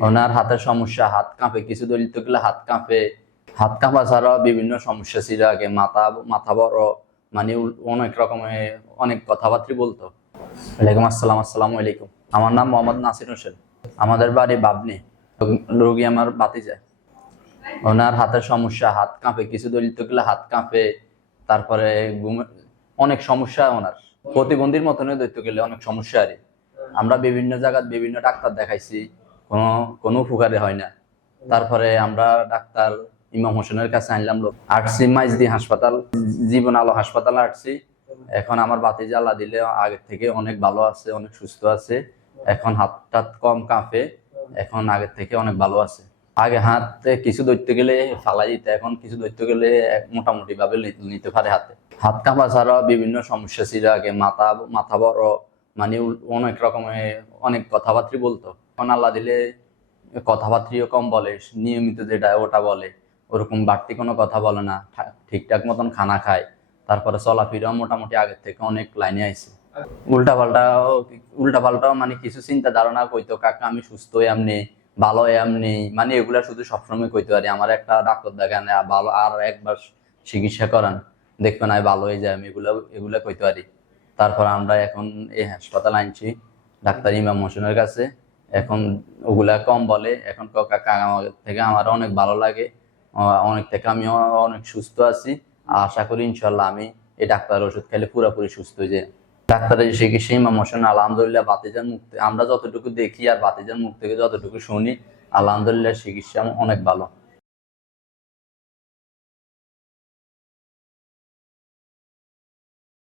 ওনার হাতের সমস্যা, হাত কাঁপে, কিছু দলিত গেলে হাত কাঁপে। হাত কাঁপা ছাড়াও বিভিন্ন সমস্যা ছিল আগে, মাথা মাথা বড় মানে অনেক রকমের অনেক কথাবার্তা বলতো। ওয়ালাইকুম আসসালাম, আসসালামু আলাইকুম। আমার নাম মোহাম্মদ নাসির হোসেন। আমাদের বাড়ি বাবনি, রোগী আমার বাতি যায় ওনার হাতের সমস্যা, হাত কাঁপে, কিছু দলিত গেলে হাত কাঁপে। তারপরে অনেক সমস্যা ওনার। প্রতিবন্ধীর মতনই দৈত্য গেলে অনেক সমস্যা আর। আমরা বিভিন্ন জায়গায় বিভিন্ন ডাক্তার দেখাইছি। কোনো কোনো উপকারে হয় না। তারপরে আমরা ডাক্তার ইমাম হোসেনের কাছে আনলাম লোক। আটছি মাইজদি হাসপাতাল, জীবন আলো হাসপাতাল আটছি এখন আমার বাতি জ্বালা দিলে আগের থেকে অনেক ভালো আছে, অনেক সুস্থ আছে। এখন হাত টাত কম কাঁপে, এখন আগের থেকে অনেক ভালো আছে। আগে হাতে কিছু ধরতে গেলে ফালাই দিতে, এখন কিছু ধরতে গেলে মোটামুটি ভাবে নিতে পারে হাতে। হাত কাঁপা ছাড়াও বিভিন্ন সমস্যা ছিল আগে, মাথা মাথা বড় মানে অনেক রকমের অনেক কথাবার্তা বলতো। এখন আল্লাহ দিলে কথাবার্তাও কম বলে, নিয়মিত যেটা ওটা বলে, ওরকম বাড়তি কোনো কথা বলে না ঠিকঠাক মতন খানা খায়। তারপরে চলাফেরাও মোটামুটি আগের থেকে অনেক লাইনে আইছে। উল্টা পাল্টা উল্টা পাল্টাও মানে কিছু চিন্তা ধারণা কইতো, কাকা আমি সুস্থ এমনি ভালো এমনি। মানে এগুলা শুধু সবসময় কইতে পারি আমার একটা ডাক্তার দেখান ভালো, আর একবার চিকিৎসা করান দেখবেন আমি ভালো হয়ে যায়। আমি এগুলা এগুলা কইতে পারি তারপর আমরা এখন এই হাসপাতাল আনছি ডাক্তার ইমাম হোসেনের কাছে। এখন ওগুলা কম বলে, এখন কাকা থেকে আমার অনেক ভালো লাগে অনেক থেকে আমি অনেক সুস্থ আছি। আশা করি ইনশাল্লাহ আমি এই ডাক্তার ওষুধ খেলে পুরোপুরি সুস্থ হয়ে যায় ডাক্তারের চিকিৎসা ইমাম হোসেন আলহামদুলিল্লাহ বাতিজান মুখ আমরা যতটুকু দেখি আর বাতিজান মুখ থেকে যতটুকু শুনি, আলহামদুলিল্লাহ, চিকিৎসা অনেক ভালো।